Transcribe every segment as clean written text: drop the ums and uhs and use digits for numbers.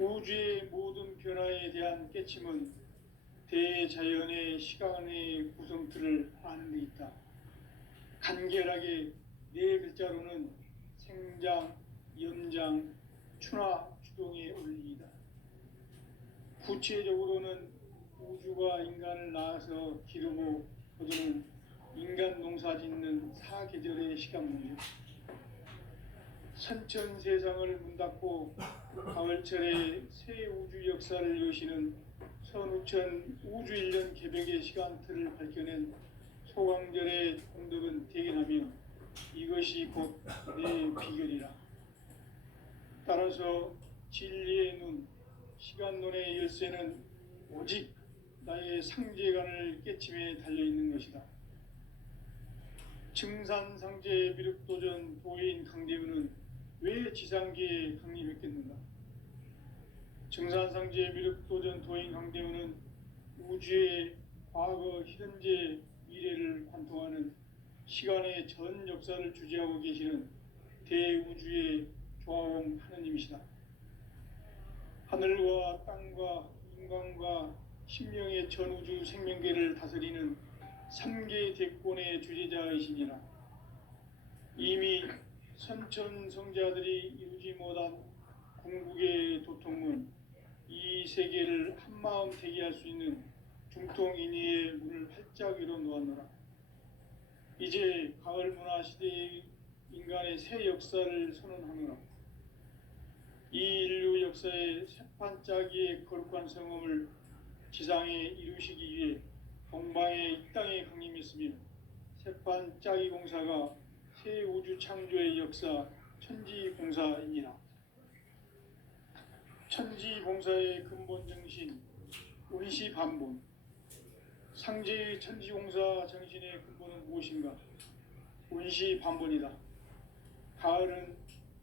우주의 모든 변화에 대한 깨침은 대자연의 시간의 구성틀을 아는 데 있다. 간결하게 네 글자로는 생장, 연장, 추나 추동의 원리이다. 구체적으로는 우주가 인간을 낳아서 기르고 거두는 인간 농사 짓는 사계절의 시간 문제, 선천세상을 문닫고 가을철에 새 우주 역사를 여시는 선우천 우주일년 개벽의 시간틀을 밝혀낸 소강절의 공덕은 대견하며 이것이 곧 내 비결이라. 따라서 진리의 눈, 시간론의 열쇠는 오직 나의 상제관을 깨침에 달려있는 것이다. 증산상제 미륵도전 도인 강대우는 왜 지상계에 강림했겠는가? 증산상제 미륵도전 도인 강대우는 우주의 과거, 현재, 미래를 관통하는 시간의 전 역사를 주재하고 계시는 대우주의 조화원 하느님이시다. 하늘과 땅과 인간과 신명의 전우주 생명계를 다스리는 3개 대권의 주재자이시니라. 이미 선천성자들이 이루지 못한 궁극의 도통문, 이 세계를 한마음 되게 할 수 있는 중통인의의 문을 활짝 열어 놓았노라. 이제 가을 문화 시대의 인간의 새 역사를 선언하노라. 이 인류 역사의 새판짜기의 거룩한 성험을 지상에 이루시기 위해 동방의 이 땅에 강림했으며 새판짜기 공사가 새 우주 창조의 역사 천지봉사이니라. 천지봉사의 근본 정신 운시반본, 상제의 천지공사 정신의 근본은 무엇인가? 운시반본이다. 가을은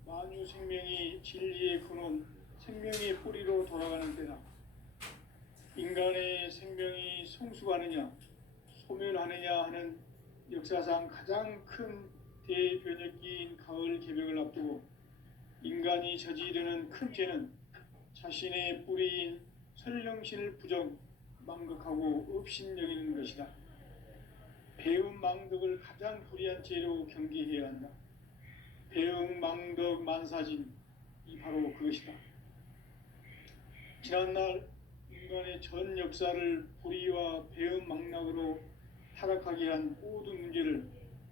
만유 생명이 진리의 근원, 생명의 뿌리로 돌아가는 때다. 인간의 생명이 성숙하느냐, 소멸하느냐 하는 역사상 가장 큰 대변혁기인 가을 개벽을 앞두고 인간이 저지르는 큰 죄는 자신의 뿌리인 설령신을 부정, 망극하고 업신여기는 것이다. 배음 망덕을 가장 불의한 죄로 경계해야 한다. 배음 망덕 만사진, 이 바로 그것이다. 지난날 인간의 전 역사를 불의와 배음 망락으로 타락하게 한 모든 문제를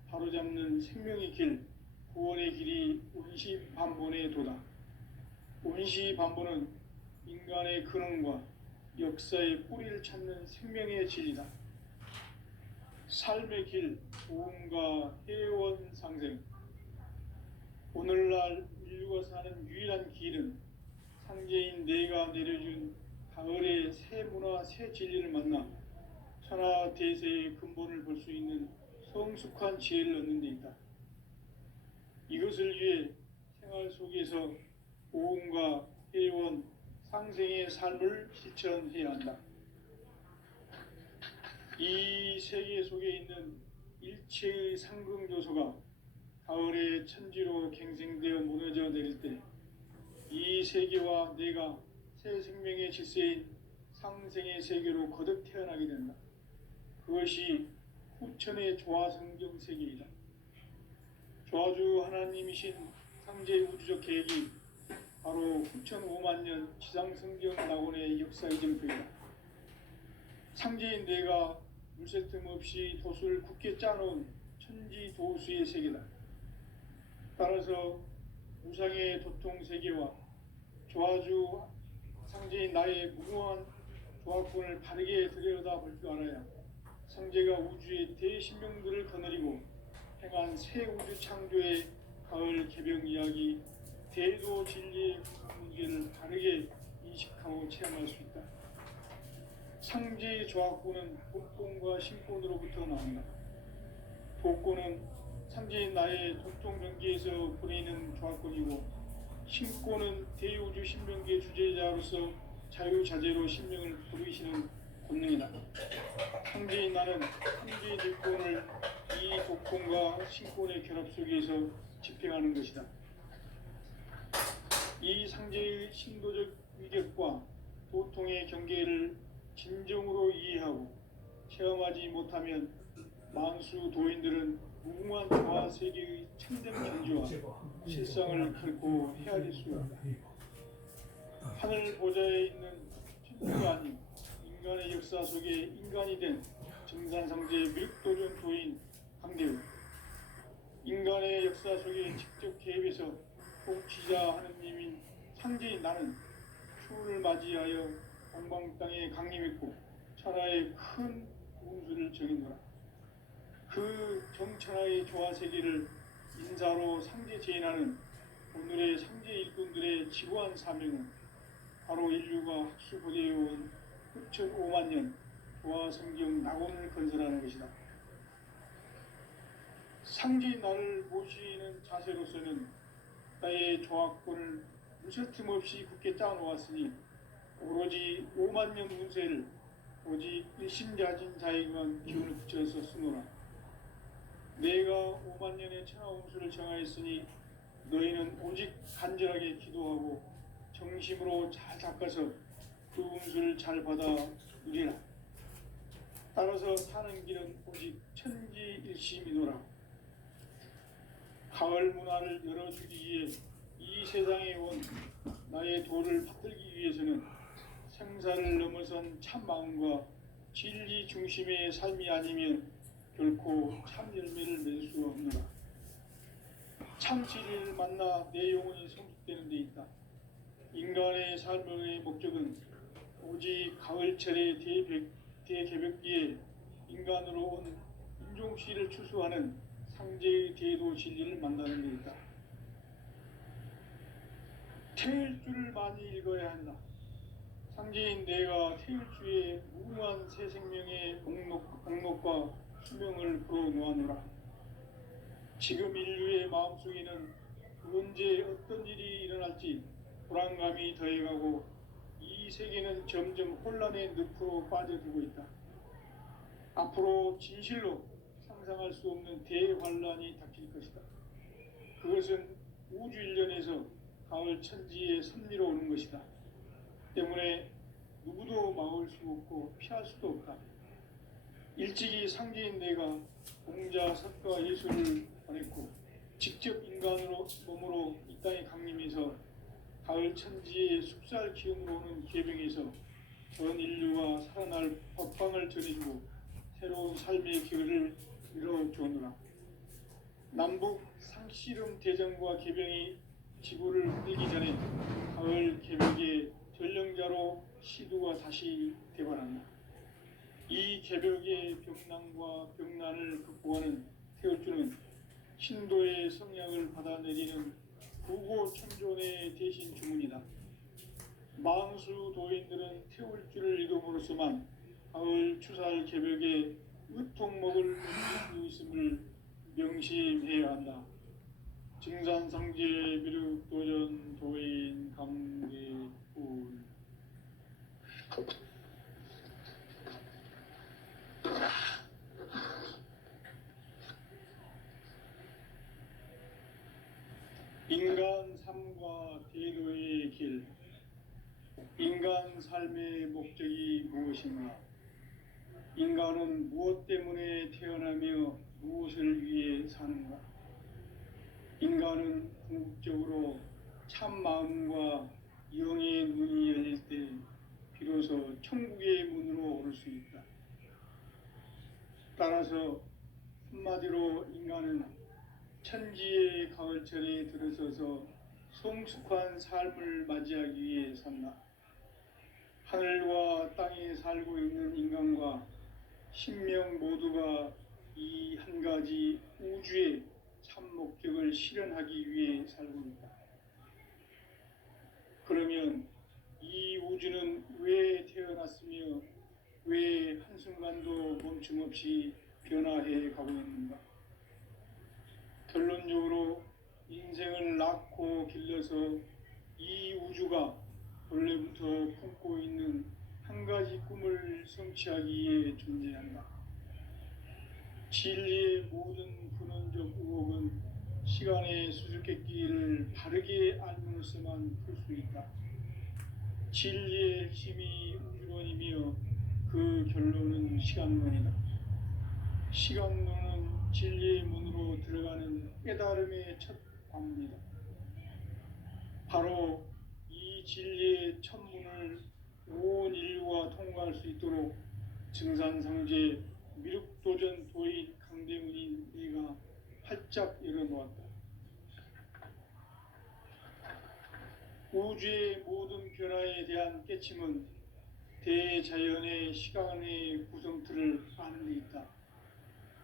바로잡는 생명의 길, 구원의 길이 운시반본의 도다. 운시반본은 인간의 근원과 역사의 뿌리를 찾는 생명의 진리다. 삶의 길, 보험과 해원 상생. 오늘날 인류가 사는 유일한 길은 상제인 내가 내려준 가을의 새 문화, 새 진리를 만나 천하 대세의 근본을 볼 수 있는 성숙한 지혜를 얻는 데 있다. 이것을 위해 생활 속에서 보험과 해원, 상생의 삶을 실천해야 한다. 이 세계 속에 있는 일체의 상승조소가 가을의 천지로 갱생되어 무너져 내릴 때 이 세계와 내가 새 생명의 질서인 상생의 세계로 거듭 태어나게 된다. 그것이 후천의 조화성경 세계이다. 조화주 하나님이신 상제 우주적 계획이 바로 후천 5만 년 지상성경 낙원의 역사의 증표이다. 상제인 내가 물새 틈 없이 도수를 굳게 짜놓은 천지도수의 세계다. 따라서 우상의 도통세계와 조화주 상제인 나의 무궁한 조화권을 바르게 들여다볼 줄 알아야 상제가 우주의 대신명들을 거느리고 행한 새 우주 창조의 가을 개벽 이야기, 대도 진리의 문제를 바르게 인식하고 체험할 수 있다. 상제의 조화권은 복권과 신권으로부터 나온다. 복권은 상제인 나의 도통경계에서 보내는 조화권이고, 신권은 대우주 신명계 주제자로서 자유자재로 신명을 부르시는 권능이다. 상제인 나는 상제의 들권을 이 복권과 신권의 결합 속에서 집행하는 것이다. 이 상제의 신도적 위력과 도통의 경계를 진정으로 이해하고 체험하지 못하면 만수 도인들은 무궁한 조화 세계의 참된 경지와 실상을 결코 헤아릴 수가 없다. 하늘 보좌에 있는 천주가 아닌 인간의 역사 속에 인간이 된 정산상제 미륵도전 도인 강대우, 인간의 역사 속에 직접 개입해서 통치자 하느님인 상제인 나는 추운을 맞이하여 동방 땅에 강림했고 천하의 큰 운수를 정했노라. 그 정천하의 조화 세계를 인사로 상제 제인하는 오늘의 상제 일꾼들의 지구한 사명은 바로 인류가 학수고대해온 흡천 5만 년 조화 성경 낙원을 건설하는 것이다. 상제인 나를 모시는 자세로서는 나의 조화권을 무쇠틈 없이 굳게 짜놓았으니 오로지 5만 년 운세를 오직 일심자진 자에게만 기운을 붙여서 쓰노라. 내가 5만 년의 천하 운수를 정하였으니 너희는 오직 간절하게 기도하고 정심으로 잘 닦아서 그 운수를 잘 받아 누리라. 따라서 사는 길은 오직 천지일심이노라. 가을 문화를 열어주기 위해 이 세상에 온 나의 도를 받들기 위해서는 생사를 넘어선 참 마음과 진리 중심의 삶이 아니면 결코 참 열매를 맺을 수 없노라. 참 진리를 만나 내 영혼이 성숙되는 데 있다. 인간의 삶의 목적은 오직 가을철의 대개벽기에 인간으로 온 인종시를 추수하는 상제의 대도 진리를 만나는 데 있다. 태일주를 많이 읽어야 한다. 상제인 내가 태일주의 무궁한 새 생명의 목록과 수명을 풀어놓아노라. 지금 인류의 마음속에는 언제 어떤 일이 일어날지 불안감이 더해가고 이 세계는 점점 혼란의 늪으로 빠져들고 있다. 앞으로 진실로 상상할 수 없는 대환란이 닥칠 것이다. 그것은 우주 일련에서 가을 천지의 섭리로 오는 것이다. 때문에 누구도 막을 수 없고 피할 수도 없다. 일찍이 상제인 내가 공자, 석가, 예수를 보냈고 직접 인간으로 몸으로 이 땅에 강림해서 가을 천지의 숲살 기운으로 오는 계병에서 전 인류가 살아날 법방을 전해주고 새로운 삶의 기회를 이뤄주었노라. 남북 상씨름 대전과 계병이 지구를 끌기 전에 가을 개벽의 전령자로 시두가 다시 대관한다. 이 개벽의 병난과 병난을 극복하는 태울주는 신도의 성약을 받아내리는 구고천존의 대신 주문이다. 만수 도인들은 태울주를 읽음으로써만 가을 추살 개벽의 의통목을 수 있음을 명심해야 한다. 증산상제 미륵도전 도인 강대훈. 인간 삶과 대도의 길. 인간 삶의 목적이 무엇인가? 인간은 무엇 때문에 태어나며 무엇을 위해 사는가? 인간은 궁극적으로 참 마음과 영의 눈이 열릴 때 비로소 천국의 문으로 오를 수 있다. 따라서 한마디로 인간은 천지의 가을철에 들어서서 성숙한 삶을 맞이하기 위해 산다. 하늘과 땅에 살고 있는 인간과 신명 모두가 이 한 가지 우주의 참 목적을 실현하기 위해 살고 있다. 그러면 이 우주는 왜 태어났으며 왜 한순간도 멈춤없이 변화해 가고 있는가? 결론적으로 인생을 낳고 길러서 이 우주가 원래부터 품고 있는 한 가지 꿈을 성취하기 위해 존재한다. 진리의 모든 근원적 의혹은 시간의 수수께끼를 바르게 알므로써만 풀 수 있다. 진리의 핵심이 우주론이며 그 결론은 시간론이다. 시간론은 진리의 문으로 들어가는 깨달음의 첫 관문이다. 바로 이 진리의 첫 문을 온 인류가 통과할 수 있도록 증산상제 미륵도전 도인 강대문인 네가 활짝 열어놓았다. 우주의 모든 변화에 대한 깨침은 대자연의 시간의 구성틀을 아는 데 있다.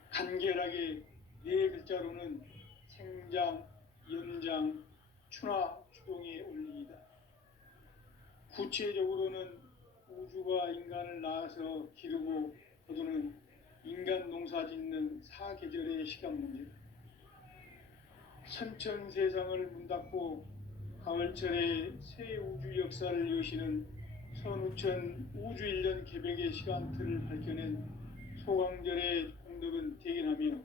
간결하게 네 글자로는 생장, 연장, 추나 추동의 원리이다. 구체적으로는 우주가 인간을 낳아서 기르고 거두는 인간 농사 짓는 사계절의 시간 문제. 선천 세상을 문 닫고 가을철에 새 우주 역사를 여시는 선우천 우주 1년 개백의 시간틀을 밝혀낸 소강절의 공덕은 대견하며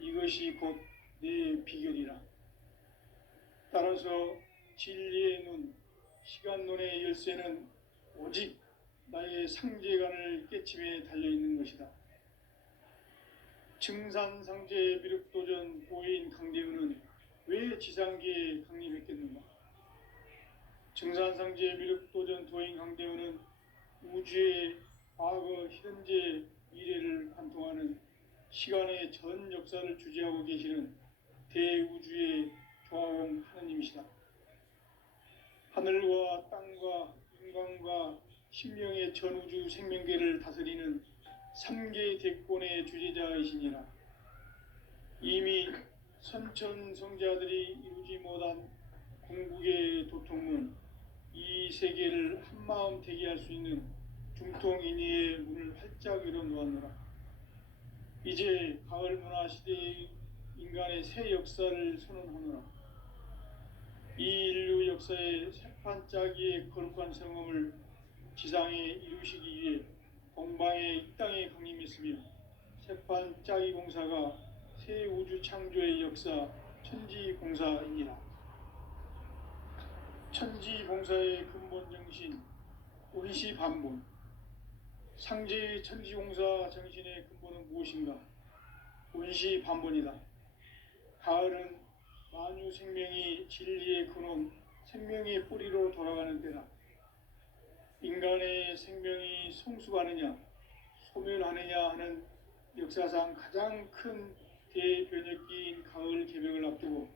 이것이 곧 내 비결이라. 따라서 진리의 눈, 시간론의 열쇠는 오직 나의 상제관을 깨침에 달려있는 것이다. 증산상제 미륵도전 도인 강대훈은 왜 지상계에 강림했겠는가? 증산상제 미륵도전 도인 강대훈은 우주의 과거, 현재, 미래를 관통하는 시간의 전 역사를 주재하고 계시는 대우주의 조화원 하느님이시다. 하늘과 땅과 인간과 신명의 전우주 생명계를 다스리는 3개 대권의 주재자이시니라. 이미 선천성자들이 이루지 못한 궁극의 도통은 이 세계를 한마음 되게 할 수 있는 중통인의의 문을 활짝 열어놓았노라. 이제 가을 문화 시대의 인간의 새 역사를 선언하노라. 이 인류 역사의 새판짜기의 거룩한 성음을 지상에 이루시기 위해 동방의 이 땅에 강림했으며 새판짜기 공사가 새 우주 창조의 역사 천지공사이니라. 천지공사의 근본 정신 운시반본. 상제의 천지공사 정신의 근본은 무엇인가? 운시반본이다. 가을은 만유 생명이 진리의 근원, 생명의 뿌리로 돌아가는 때다. 인간의 생명이 성숙하느냐, 소멸하느냐 하는 역사상 가장 큰 대변혁기인 가을 개벽을 앞두고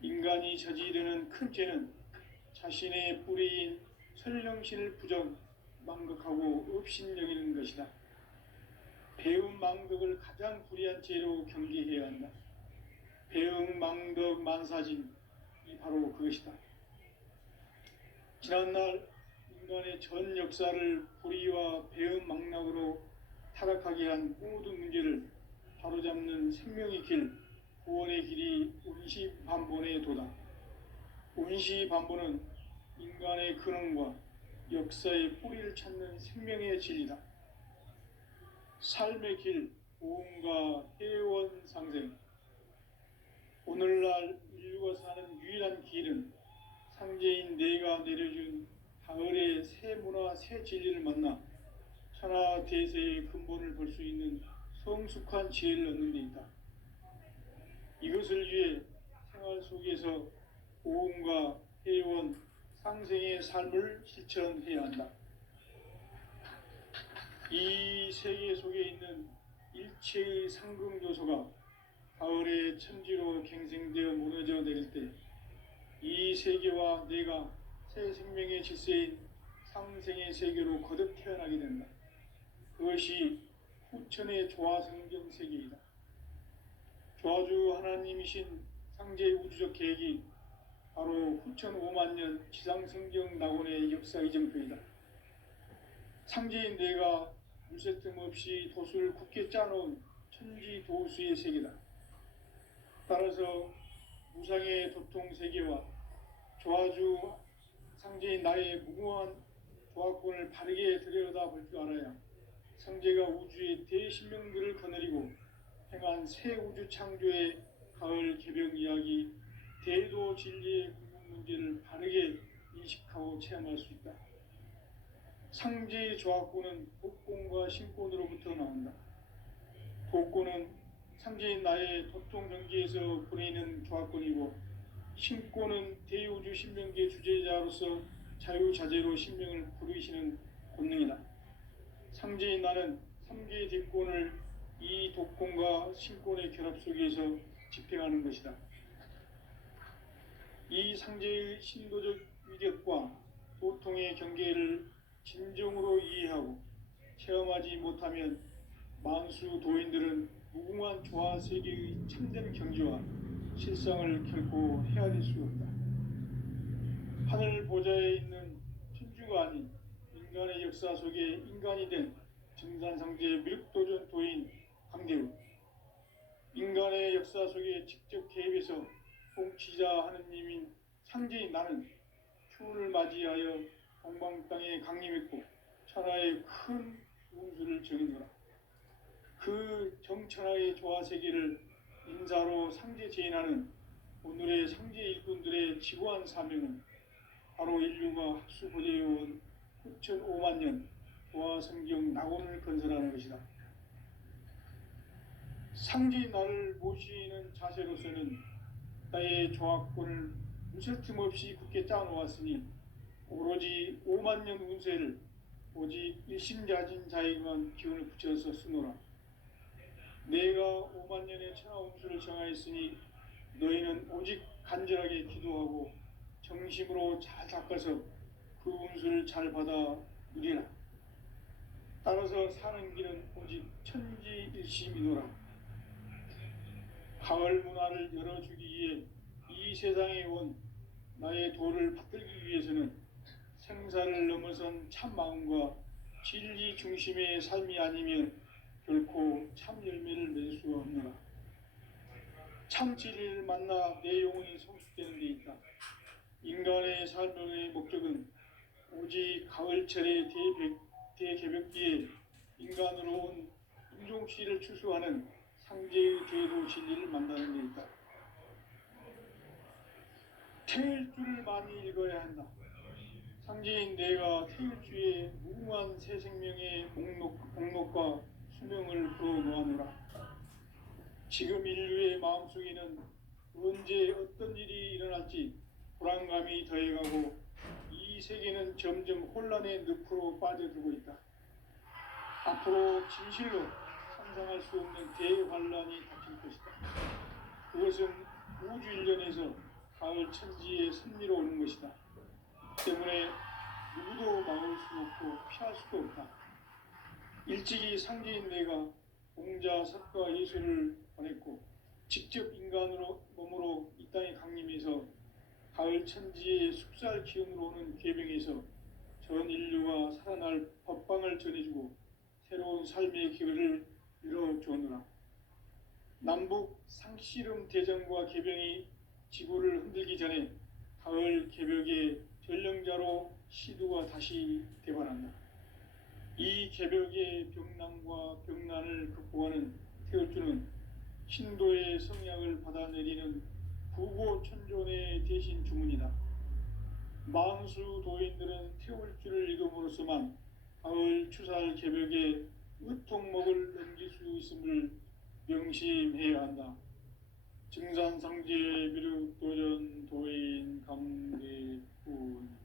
인간이 저지르는 큰 죄는 자신의 뿌리인 설령신을 망극하고 업신여기는 것이다. 배움 망덕을 가장 불의한 죄로 경계해야 한다. 배움 망덕 만사진이 바로 그것이다. 지난날 인간의 전 역사를 불의와 배움 망락으로 타락하게 한 모든 문제를 바로잡는 생명의 길, 구원의 길이 운시반본의 도다. 운시반본은 인간의 근원과 역사의 뿌리를 찾는 생명의 진리다. 삶의 길, 보험과 회원 상생. 오늘날 인류가 사는 유일한 길은 상제인 내가 내려준 가을의 새 문화, 새 진리를 만나 천하 대세의 근본을 볼 수 있는 성숙한 지혜를 얻는 데 있다. 이것을 위해 생활 속에서 보험과 회원, 상생의 삶을 실천해야 한다. 이 세계 속에 있는 일체의 상승요소가 가을의 천지로 갱생되어 무너져 내릴 때 이 세계와 내가 새 생명의 질서인 상생의 세계로 거듭 태어나게 된다. 그것이 후천의 조화성경 세계이다. 조화주 하나님이신 상제의 우주적 계획이 바로 후천 5만 년 지상성경 낙원의 역사 이정표이다. 상제인 내가 물새 틈 없이 도수를 굳게 짜놓은 천지 도수의 세계다. 따라서 무상의 도통 세계와 조화주 상제인 나의 무궁한 조화권을 바르게 들여다볼 줄 알아야 상제가 우주의 대신명들을 거느리고 행한 새 우주 창조의 가을 개벽 이야기, 대도 진리의 궁극 문제를 바르게 인식하고 체험할 수 있다. 상제의 조합구는 복권과 신권으로부터 나온다. 복권은 상제인 나의 도통 경계에서 보내는 조합권이고, 신권은 대우주 신명계 주제자로서 자유자재로 신명을 부르시는 권능이다. 상제인 나는 3개의 뒷권을 이 독권과 신권의 결합 속에서 집행하는 것이다. 이 상제의 신도적 위력과 도통의 경계를 진정으로 이해하고 체험하지 못하면 만수 도인들은 무궁한 조화 세계의 참된 경지와 실상을 결코 헤아릴 수 없다. 하늘 보좌에 있는 천주가 아닌 인간의 역사 속에 인간이 된 증산상제의 미륵도전 도인 강대우, 인간의 역사 속에 직접 개입해서 통치자 하느님인 상제인 나는 추운을 맞이하여 동방 땅에 강림했고 천하의 큰 운수를 정해노라. 그 정천하의 조화세계를 인사로 상제 제인하는 오늘의 상제 일꾼들의 지고한 사명은 바로 인류가 학수고대해온 9,500만 년 조화성경 낙원을 건설하는 것이다. 상제인 나를 모시는 자세로서는 나의 조합권을 무설틈 없이 굳게 짜놓았으니 오로지 5만 년 운세를 오직 일심가진 자에게만 기운을 붙여서 쓰노라. 내가 5만 년의 천하 운수를 정하였으니 너희는 오직 간절하게 기도하고 정심으로 잘 닦아서 그 운수를 잘 받아 누리라. 따라서 사는 길은 오직 천지일심이노라. 가을 문화를 열어주기 위해 이 세상에 온 나의 도를 받들기 위해서는 생사를 넘어선 참 마음과 진리 중심의 삶이 아니면 결코 참 열매를 맺을 수 없노라. 참 진리를 만나 내 영혼이 성숙되는 데 있다. 인간의 삶의 목적은 오직 가을철의 대개벽기에 인간으로 온 인종씨를 추수하는 상제의 제도 진리를 만나는 데 있다. 태일주를 많이 읽어야 한다. 상제인 내가 태일주의 무궁한 새 생명의 목록과 수명을 풀어놓아노라. 지금 인류의 마음속에는 언제 어떤 일이 일어날지 불안감이 더해가고 이 세계는 점점 혼란의 늪으로 빠져들고 있다. 앞으로 진실로 상상할 수 없는 대환란이 닥칠 것이다. 그것은 우주 일련에서 가을 천지의 섭리로 오는 것이다. 때문에 누구도 막을 수 없고 피할 수도 없다. 일찍이 상제인 내가 공자, 석가, 예수를 보냈고 직접 인간으로 몸으로 이 땅에 강림해서 가을 천지의 숙살 기운으로 오는 계병에서 전 인류가 살아날 법방을 전해주고 새로운 삶의 기회를 열어주었노라. 남북 상씨름 대전과 계병이 지구를 흔들기 전에 가을 개벽의 전령자로 시두가 다시 대발한다. 이 개벽의 병난과 병난을 극복하는 태울주는 신도의 성약을 받아내리는 부고천존의 대신 주문이다. 만수 도인들은 태울주를 읽음으로써만 가을 추살 개벽의 의통목을 넘길 수 있음을 명심해야 한다. 증산상제 미륵도전 도인 강대훈.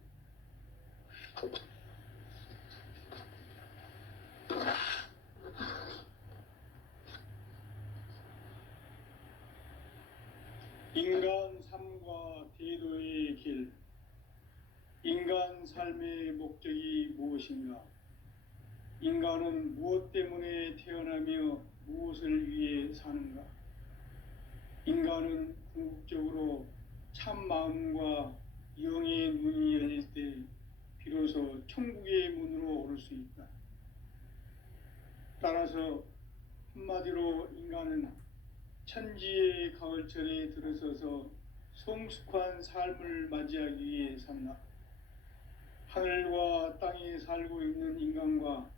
인간 삶과 대도의 길. 인간 삶의 목적이 무엇인가? 인간은 무엇 때문에 태어나며 무엇을 위해 사는가? 인간은 궁극적으로 참 마음과 영의 문이 열릴 때 비로소 천국의 문으로 오를 수 있다. 따라서 한마디로 인간은 천지의 가을철에 들어서서 성숙한 삶을 맞이하기 위해 산다. 하늘과 땅에 살고 있는 인간과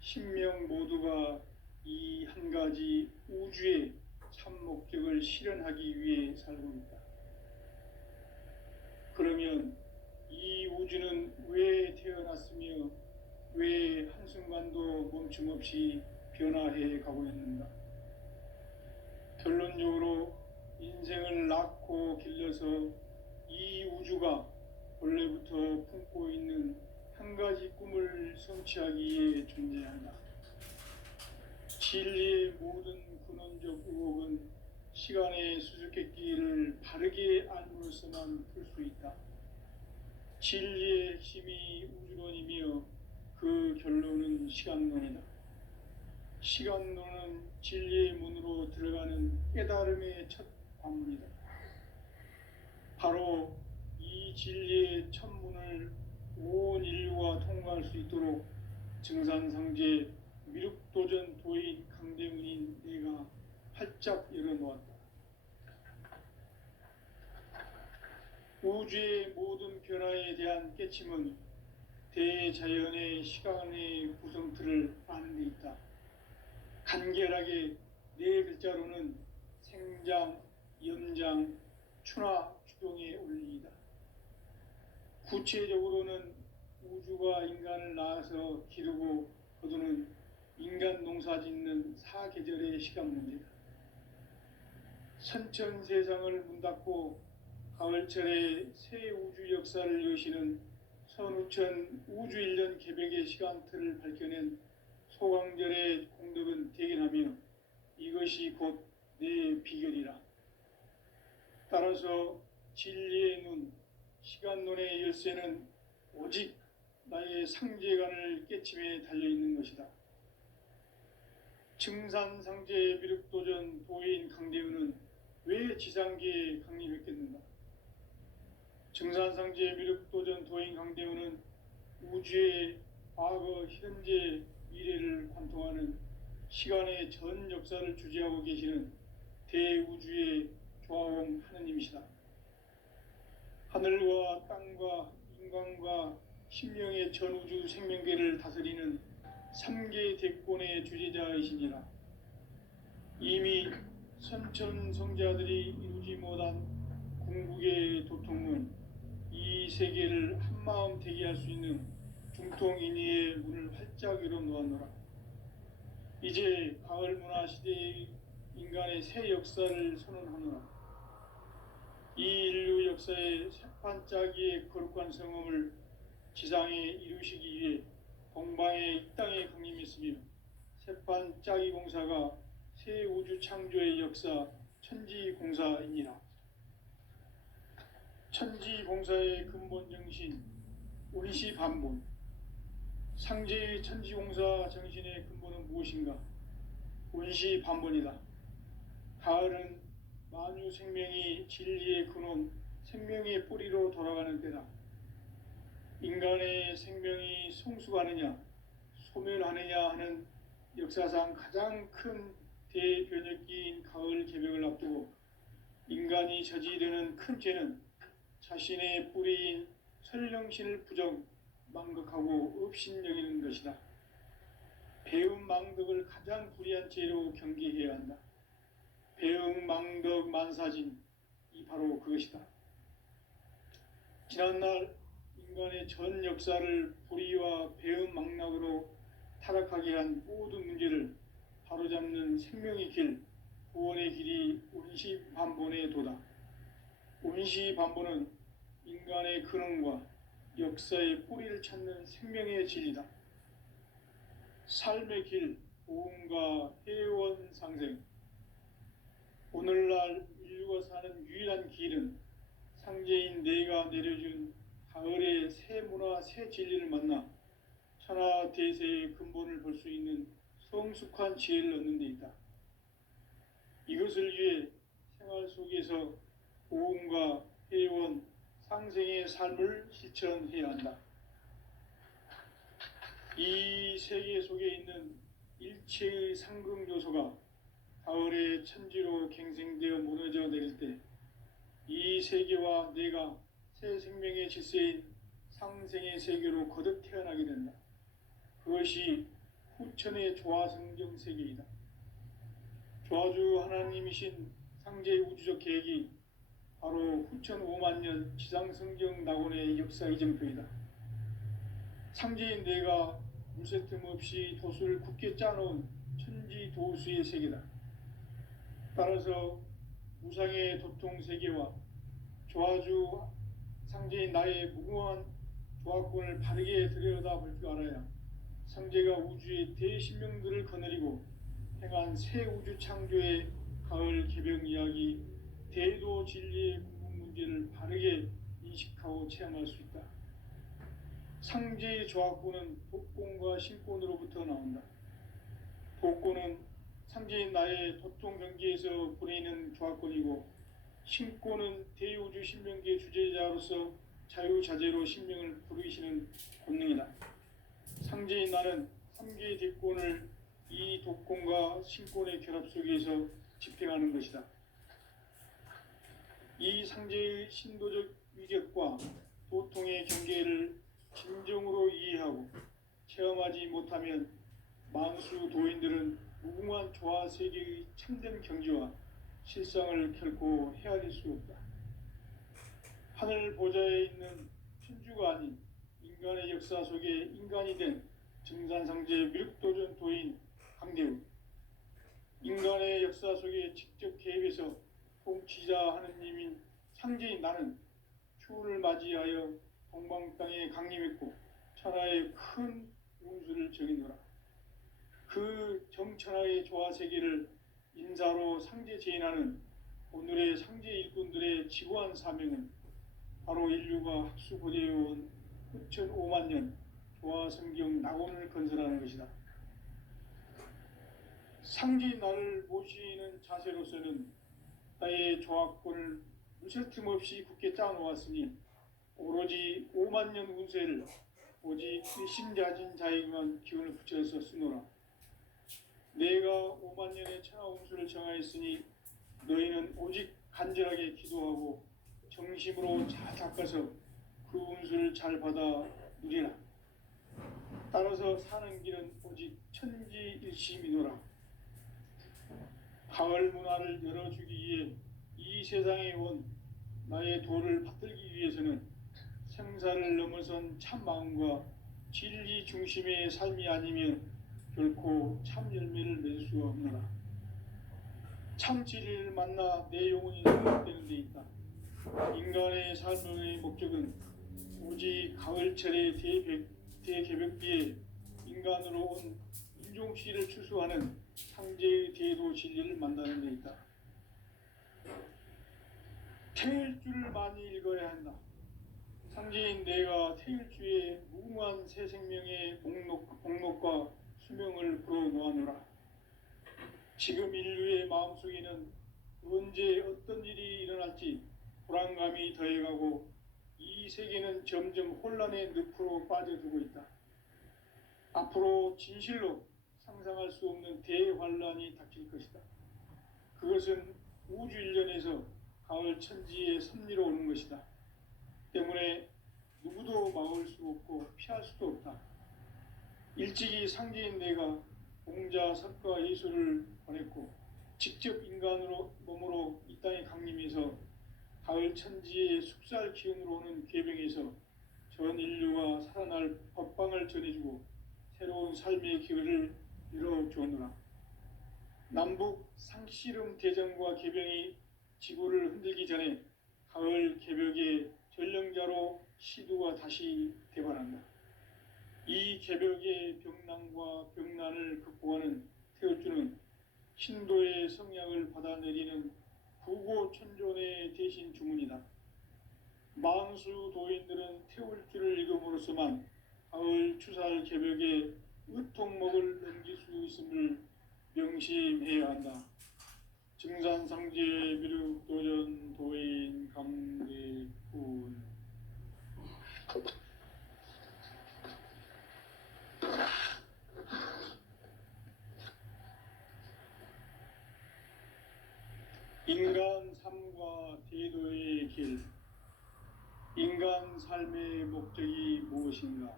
신명 모두가 이 한 가지 우주의 참 목적을 실현하기 위해 살고 있다. 그러면 이 우주는 왜 태어났으며 왜 한순간도 멈춤 없이 변화해 가고 있는가? 결론적으로 인생을 낳고 길러서 이 우주가 원래부터 품고 있는 한 가지 꿈을 성취하기 위해 존재한다. 진리의 모든 근원적 의혹은 시간의 수수께끼를 바르게 알므로써만 풀 수 있다. 진리의 핵심이 우주론이며 그 결론은 시간론이다. 시간론은 진리의 문으로 들어가는 깨달음의 첫 관문이다. 바로 이 진리의 첫 문을 온 인류가 통과할 수 있도록 증산상제 미륵도전 도인 강대문인 내가 활짝 열어놓았다. 우주의 모든 변화에 대한 깨침은 대자연의 시간의 구성틀을 아는 데 있다. 간결하게 네 글자로는 생장, 연장, 추나 추동의 원리이다. 구체적으로는 우주가 인간을 낳아서 기르고 거두는 인간 농사 짓는 사계절의 시간 문제다. 선천 세상을 문 닫고 가을철에 새 우주 역사를 여시는 선우천 우주 1년 개벽의 시간틀을 밝혀낸 소강절의 공덕은 대견하며 이것이 곧 내 비결이라. 따라서 진리의 눈, 시간론의 열쇠는 오직 나의 상제관을 깨침에 달려있는 것이다. 증산상제 미륵도전 도인 강대훈은 왜 지상계에 강림했겠는가? 증산상제 미륵도전 도인 강대훈은 우주의 과거, 현재, 미래를 관통하는 시간의 전 역사를 주재하고 계시는 대우주의 조화원 하느님이시다. 하늘과 땅과 인간과 신명의 전우주 생명계를 다스리는 3개 대권의 주재자이시니라. 이미 선천성자들이 이루지 못한 궁극의 도통은 이 세계를 한마음 되게 할 수 있는 중통인의의 문을 활짝 열어놓았노라. 이제 가을 문화 시대의 인간의 새 역사를 선언하노라. 이 인류 역사의 새반짝이의 거룩한 성음을 지상에 이루시기 위해 동방의 이 땅에 강림했으며 새반짝이 공사가 새 우주 창조의 역사 천지공사이니라. 천지공사의 근본 정신 운시반본. 상제의 천지공사 정신의 근본은 무엇인가? 운시반본이다. 가을은 만유 생명이 진리의 근원, 생명의 뿌리로 돌아가는 때다. 인간의 생명이 성숙하느냐, 소멸하느냐 하는 역사상 가장 큰 대변혁기인 가을 개벽을 앞두고 인간이 저지르는 큰 죄는 자신의 뿌리인 설령신을 부정, 망극하고 업신여기는 것이다. 배움 망덕을 가장 불의한 죄로 경계해야 한다. 배움 망덕 만사진, 이 바로 그것이다. 지난날 인간의 전 역사를 불의와 배움 망락으로 타락하게 한 모든 문제를 바로잡는 생명의 길, 구원의 길이 운시반본의 도다. 운시반본은 인간의 근원과 역사의 뿌리를 찾는 생명의 진리다. 삶의 길, 보험과 회원 상생. 오늘날 인류가 사는 유일한 길은 상제인 내가 내려준 가을의 새 문화, 새 진리를 만나 천하 대세의 근본을 볼 수 있는 성숙한 지혜를 얻는 데 있다. 이것을 위해 생활 속에서 보험과 회원, 상생의 삶을 실천해야 한다. 이 세계 속에 있는 일체의 상극 요소가 가을의 천지로 갱생되어 무너져 내릴 때 이 세계와 내가 새 생명의 질서인 상생의 세계로 거듭 태어나게 된다. 그것이 후천의 조화성경 세계이다. 조화주 하나님이신 상제의 우주적 계획이 바로 후천 5만 년 지상성경 낙원의 역사 이정표이다. 상제인 내가 무새 틈 없이 돛을 굳게 짜놓은 천지도수의 세계다. 따라서 우상의 도통 세계와 조화주 상제인 나의 무궁한 조화권을 바르게 들여다볼 줄 알아야 상제가 우주의 대신명들을 거느리고 행한 새 우주 창조의 가을 개벽 이야기, 대도 진리의 궁극 문제를 바르게 인식하고 체험할 수 있다. 상제의 조화권은 독권과 신권으로부터 나온다. 독권은 상제인 나의 도통 경계에서 보내는 조화권이고, 신권은 대우주 신명계의 주제자로서 자유자재로 신명을 부르시는 권능이다. 상제인 나는 3개의 대권을 이 독권과 신권의 결합 속에서 집행하는 것이다. 이 상제의 신도적 위격과 도통의 경계를 진정으로 이해하고 체험하지 못하면 만수 도인들은 무궁한 조화 세계의 참된 경지와 실상을 결코 헤아릴 수 없다. 하늘 보좌에 있는 천주가 아닌 인간의 역사 속에 인간이 된 증산상제 미륵도전 도인 강대우, 인간의 역사 속에 직접 개입해서 통치자 하느님인 상제인 나는 추운을 맞이하여 동방 땅에 강림했고 천하의 큰 운수를 정의노라. 그 정천하의 조화 세계를 인사로 상제 제인하는 오늘의 상제 일꾼들의 지구한 사명은 바로 인류가 학수고대해온 9,500만 년 조화 성경 낙원을 건설하는 것이다. 상제인 나를 모시는 자세로서는 나의 조화권을 무셀 틈 없이 굳게 짜놓았으니 오로지 5만 년 운세를 오직 일심자진 자에게만 기운을 붙여서 쓰노라. 내가 5만 년의 천하 운수를 정하였으니 너희는 오직 간절하게 기도하고 정심으로 잘 닦아서 그 운수를 잘 받아 누리라. 따라서 사는 길은 오직 천지일심이노라. 가을 문화를 열어주기 위해 이 세상에 온 나의 도를 받들기 위해서는 생사를 넘어선 참 마음과 진리 중심의 삶이 아니면 결코 참 열매를 맺을 수가 없노라. 참 진리를 만나 내 영혼이 회복되는 데 있다. 인간의 삶의 목적은 오직 가을철의 대개벽기에 인간으로 온 인종씨를 추수하는 상제의 대도 진리를 만나는 데 있다. 태일주를 많이 읽어야 한다. 상제인 내가 태일주의 무궁한 새 생명의 목록과 수명을 불어놓아노라. 지금 인류의 마음속에는 언제 어떤 일이 일어날지 불안감이 더해가고 이 세계는 점점 혼란의 늪으로 빠져들고 있다. 앞으로 진실로 상상할 수 없는 대환란이 닥칠 것이다. 그것은 우주 일련에서 가을 천지의 섭리로 오는 것이다. 때문에 누구도 막을 수 없고 피할 수도 없다. 일찍이 상제인 내가 공자, 석가, 예수를 보냈고 직접 인간으로 몸으로 이 땅에 강림해서 가을 천지의 숙살 기운으로 오는 계병에서 전 인류가 살아날 법방을 전해주고 새로운 삶의 기회를 열어주었노라. 남북 상씨름 대전과 계병이 지구를 흔들기 전에 가을 개벽의 전령자로 시두가 다시 대발한다. 이 개벽의 병난과 병난을 극복하는 태울주는 신도의 성약을 받아내리는 구고천존의 대신 주문이다. 만수 도인들은 태울주를 읽음으로써만 가을 추살 개벽의 의통목을 넘길 수 있음을 명심해야 한다. 증산상제 미륵도전 도인 강대군. 인간 삶과 대도의 길. 인간 삶의 목적이 무엇인가?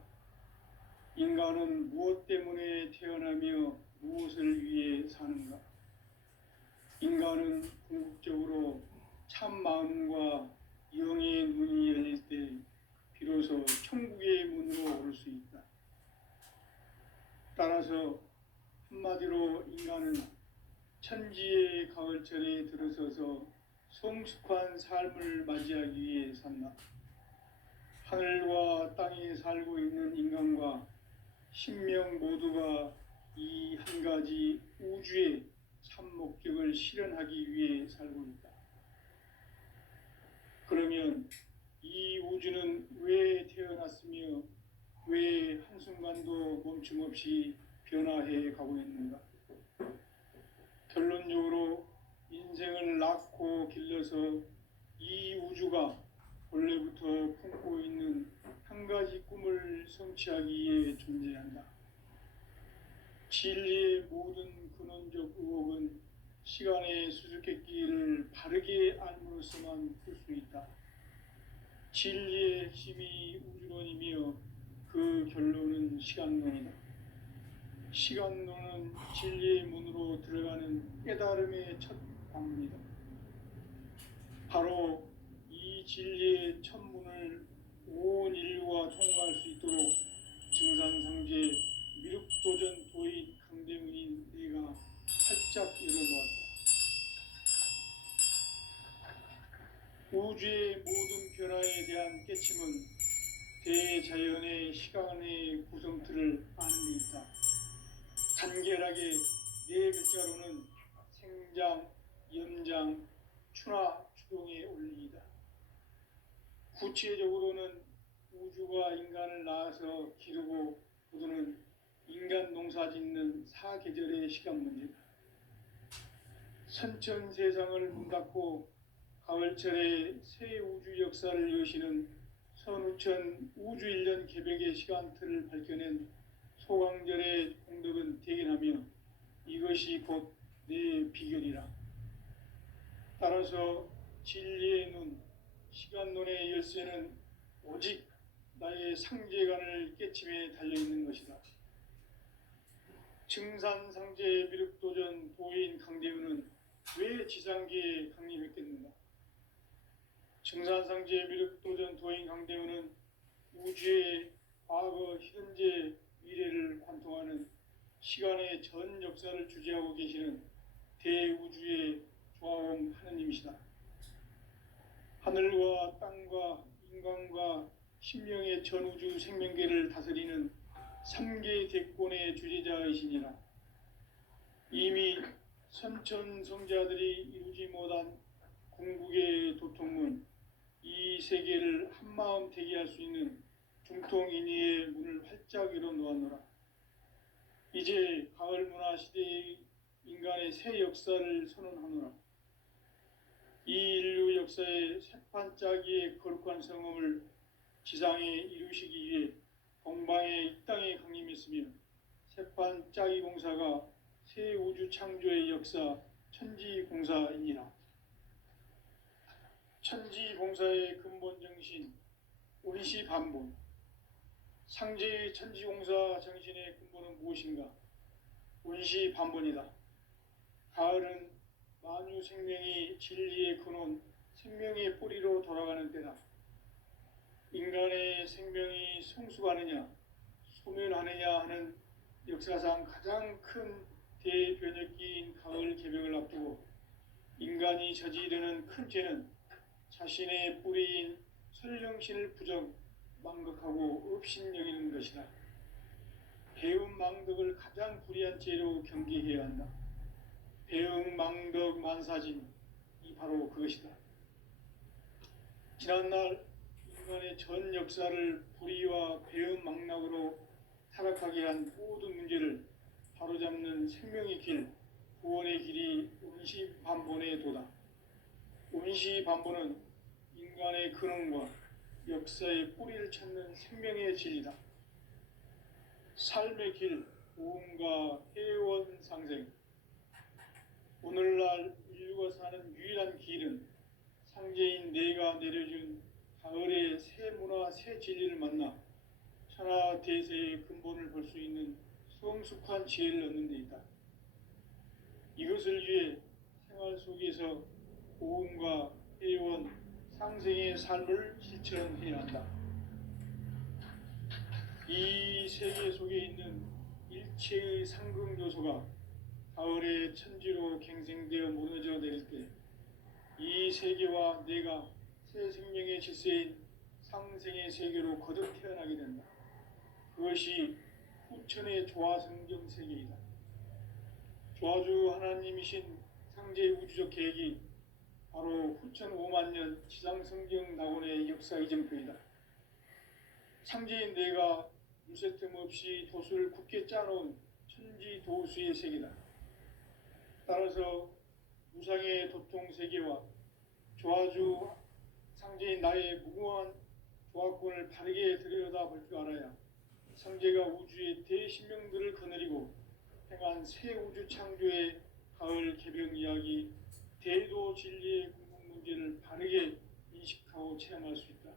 인간은 무엇 때문에 태어나며 무엇을 위해 사는가? 인간은 궁극적으로 참 마음과 영의 문이 열릴 때 비로소 천국의 문으로 오를 수 있다. 따라서 한마디로 인간은 천지의 가을철에 들어서서 성숙한 삶을 맞이하기 위해 산다. 하늘과 땅에 살고 있는 인간과 신명 모두가 이 한 가지 우주의 참 목적을 실현하기 위해 살고 있다. 그러면 이 우주는 왜 태어났으며 왜 한순간도 멈춤 없이 변화해 가고 있는가? 결론적으로 인생을 낳고 길러서 이 우주가 원래부터 품고 있는 한 가지 꿈을 성취하기 위해 존재한다. 진리의 모든 근원적 의혹은 시간의 수수께끼를 바르게 알므로써만 풀 수 있다. 진리의 핵심이 우주론이며 그 결론은 시간론이다. 시간론은 진리의 문으로 들어가는 깨달음의 첫 방문이다. 바로 이 진리의 첫 문을 온 인류가 통과할 수 있도록 증산상제 미륵도전 도인 강대문인 내가 활짝 열어놓았다. 우주의 모든 변화에 대한 깨침은 대자연의 시간의 구성틀을 아는 데 있다. 간결하게 네 글자로는 생장, 연장, 추나 추동의 원리이다. 구체적으로는 우주가 인간을 낳아서 기르고 거두는 인간 농사 짓는 사계절의 시간 문제다. 선천세상을 문닫고 가을철에 새 우주 역사를 여시는 선우천 우주일년 개벽의 시간틀을 밝혀낸 소강절의 공덕은 대견하며 이것이 곧 내 비결이라. 따라서 진리의 눈, 시간론의 열쇠는 오직 나의 상제관을 깨침에 달려있는 것이다. 증산상제 미륵도전 도인 강대우는 왜 지상계에 강림했겠는가? 증산상제 미륵도전 도인 강대우는 우주의 과거, 현재, 미래를 관통하는 시간의 전 역사를 주재하고 계시는 대우주의 조화원 하느님이시다. 하늘과 땅과 인간과 신명의 전우주 생명계를 다스리는 3개 대권의 주재자이시니라. 이미 선천성자들이 이루지 못한 궁극의 도통문, 이 세계를 한마음 대기할 수 있는 중통인의의 문을 활짝 열어놓았노라. 이제 가을 문화 시대의 인간의 새 역사를 선언하노라. 이 인류 역사의 새판짜기의 거룩한 성음을 지상에 이루시기 위해 동방의 이 땅에 강림했으며 새판짜기 공사가 새 우주 창조의 역사 천지공사이니라. 천지공사의 근본 정신 운시반본. 상제의 천지공사 정신의 근본은 무엇인가? 운시반본이다. 가을은 만유 생명이 진리의 근원, 생명의 뿌리로 돌아가는 때다. 인간의 생명이 성숙하느냐, 소멸하느냐 하는 역사상 가장 큰 대변혁기인 가을 개벽을 앞두고 인간이 저지르는 큰 죄는 자신의 뿌리인 설령신을 부정, 망극하고 업신여기는 것이다. 배움 망덕을 가장 불의한 죄로 경계해야 한다. 배움 망덕 만사진, 이 바로 그것이다. 지난날 인간의 전 역사를 불의와 배움 망락으로 타락하게 한 모든 문제를 바로잡는 생명의 길, 구원의 길이 운시반본의 도다. 운시반본은 인간의 근원과 역사의 뿌리를 찾는 생명의 진리다. 삶의 길, 오음과 회원 상생. 오늘날 인류가 사는 유일한 길은 상제인 내가 내려준 가을의 새 문화, 새 진리를 만나 천하 대세의 근본을 볼 수 있는 성숙한 지혜를 얻는 데 있다. 이것을 위해 생활 속에서 오음과 회원, 상생의 삶을 실천해야 한다. 이 세계 속에 있는 이치의 상극 요소가 가을의 천지로 갱생되어 무너져 내릴 때 이 세계와 내가 새 생명의 질서인 상생의 세계로 거듭 태어나게 된다. 그것이 후천의 조화성경 세계이다. 조화주 하나님이신 상제의 우주적 계획이 바로 후천 5만 년 지상성경 낙원의 역사 이정표이다. 상제인 내가 물새틈 없이 도수를 굳게 짜놓은 천지 도수의 세계다. 따라서 무상의 도통 세계와 조화주 상제인 나의 무궁한 조화권을 바르게 들여다볼 줄 알아야 상제가 우주의 대신명들을 거느리고 행한 새 우주 창조의 가을 개병 이야기, 대도 진리의 궁극 문제를 바르게 인식하고 체험할 수 있다.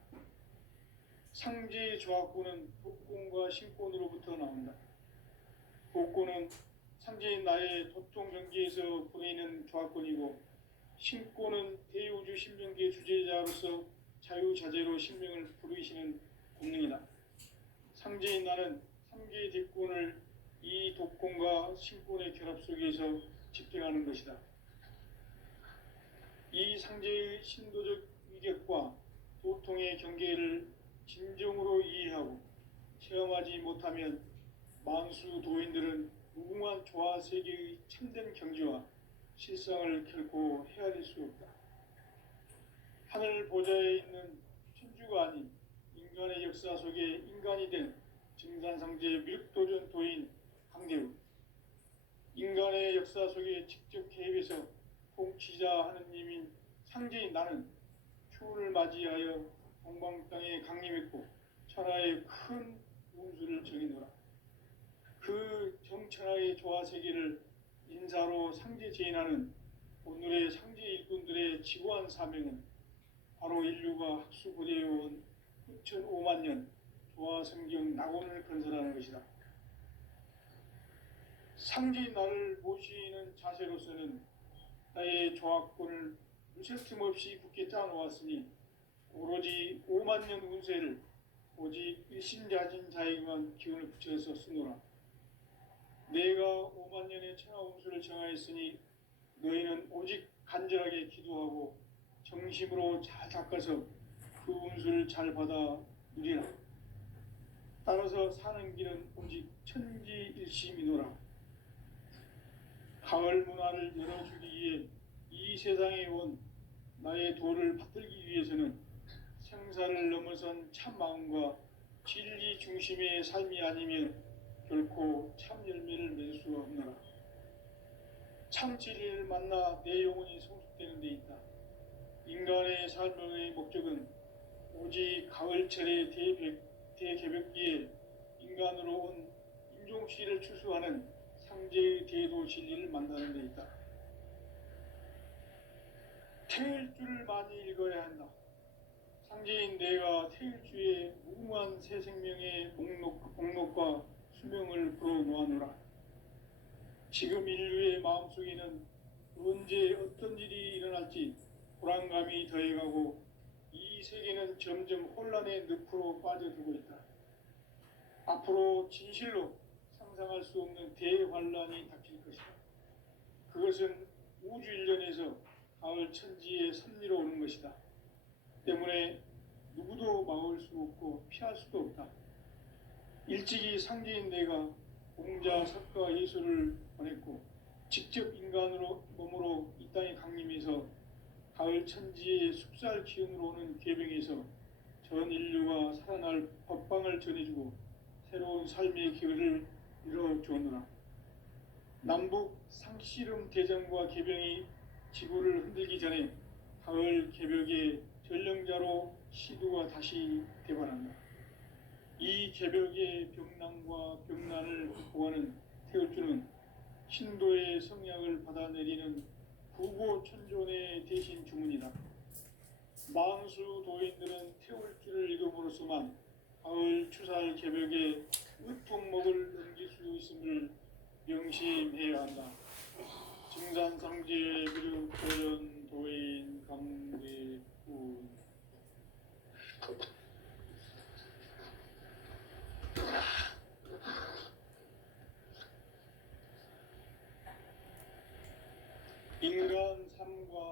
상제의 조화권은 독권과 신권으로부터 나온다. 독권은 상제인 나의 도통 경계에서 보내는 조화권이고, 신권은 대우주 신명계 주제자로서 자유자재로 신명을 부르시는 권능이다. 상제인 나는 3개의 대권을 이 독권과 신권의 결합 속에서 집행하는 것이다. 이 상제의 신도적 위격과 도통의 경계를 진정으로 이해하고 체험하지 못하면 만수 도인들은 무궁한 조화 세계의 참된 경지와 실상을 결코 헤아릴 수 없다. 하늘 보좌에 있는 천주가 아닌 인간의 역사 속에 인간이 된 증산상제 미륵도전 도인 강대우, 인간의 역사 속에 직접 개입해서 통치자 하느님인 상제인 나는 추운을 맞이하여 동방 땅에 강림했고 천하의 큰 운수를 정해놓으라. 그 정천하의 조화 세계를 인사로 상제 제인하는 오늘의 상제 일꾼들의 지고한 사명은 바로 인류가 학수고대해온 9,5만 년 조화 성경 낙원을 건설하는 것이다. 상제인 나를 모시는 자세로서는 나의 조화권을 무쇠틈 없이 굳게 짜놓았으니 오로지 5만 년 운세를 오직 일심자진 자에게만 기운을 붙여서 쓰노라. 내가 5만 년의 천하 운수를 정하였으니 너희는 오직 간절하게 기도하고 정심으로 잘 닦아서 그 운수를 잘 받아 누리라. 따라서 사는 길은 오직 천지일심이노라. 가을 문화를 열어주기 위해 이 세상에 온 나의 도를 받들기 위해서는 생사를 넘어선 참 마음과 진리 중심의 삶이 아니면 결코 참 열매를 맺을 수가 없노라. 참 진리를 만나 내 영혼이 성숙되는 데 있다. 인간의 삶의 목적은 오직 가을철의 대개벽기에 인간으로 온 인종시를 추수하는 상제의 대도 진리를 만나는 데 있다. 태일주를 많이 읽어야 한다. 상제인 내가 태일주의 무궁한 새 생명의 목록과 수명을 불어놓아노라. 지금 인류의 마음속에는 언제 어떤 일이 일어날지 불안감이 더해가고 이 세계는 점점 혼란의 늪으로 빠져들고 있다. 앞으로 진실로 상상할 수 없는 대환란이 닥칠 것이다. 그것은 우주 일련에서 가을 천지의 섭리로 오는 것이다. 때문에 누구도 막을 수 없고 피할 수도 없다. 일찍이 상제인 내가 공자, 석가, 예수를 보냈고 직접 인간으로 몸으로 이 땅에 강림해서 가을 천지의 숙살 기운으로 오는 계병에서 전 인류가 살아날 법방을 전해주고 새로운 삶의 기회를 이뤄주었노라. 남북 상씨름 대전과 계병이 지구를 흔들기 전에 가을 개벽의 전령자로 시두가 다시 대발한다. 이 개벽의 병난과 병난을 극복하는 태울주는 신도의 성약을 받아내리는 구고천존의 대신 주문이다. 망수 도인들은 태울주를 이름으로서만 가을 추살 개벽의 의통목을 넘길 수 있음을 명심해야 한다. 증산상제의 미륵도전 도인 강대훈. 인간 삶과